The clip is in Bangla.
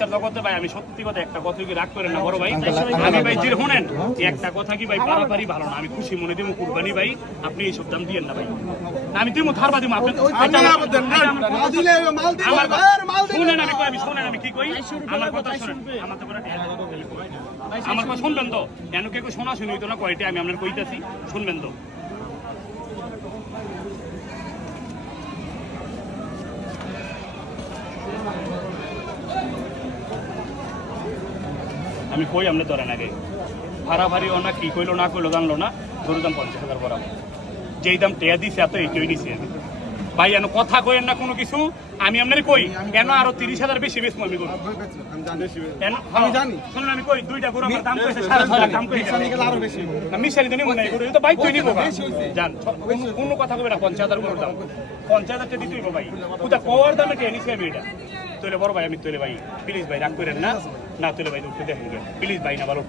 ব্যবসার জগতে ভাই আমি সত্যি কথা একটা কথা কি রাগ করেন না বড় ভাই, আমি ভাই যে শুনেন একটা কথা কি ভাই পারাপারি ভালো না, আমি খুশি মনে দিব কুরবানি ভাই, আপনি এইসব দাম দিয়েন না ভাই, আমি দিব থারবা দিব আপনি শুনেন, আমি কি কই, আমার কথা শুনেন, আমার কথা শুনবেন তো, কেন কেউ শোনা শুনি হইতো না কয়টা আমি আপনার কইতাছি, শুনবেন তো। আমি কই আপনি ধরেন আগে ভাড়াভাড়ি না কি কইলো না কইলো জানলো না, গরুর দাম 50,000 বরাবর, যেই দাম টেয়া দিছে এত এইটাই নিছি আমি ভাই, এন কথা কইেন না কোনো কিছু, আমি আপনার কই কেন আরো 30,000 বেশি বেচবো আমি গরু, আমি জানি শুনুন, আমি কই দুইটা গরু আমার দাম কইছে 6.5 লাখ দাম কইছে আরো বেশি, আমি মিশালি তো নিব না গরু, তো বাইক কই নিব জান, কোনো কথা কইবে না, 50,000 গরুর দাম 50,000 টাকা দিতেই ভাই, কোথা কোয়ার দামে টেয়া নিছি আমি এটা, তোলে বড় ভাই আমি তোলে ভাই, প্লিজ ভাই রাগ করেন না, না তোলে ভাই উঠতে দেখেন প্লিজ ভাই না ভালো।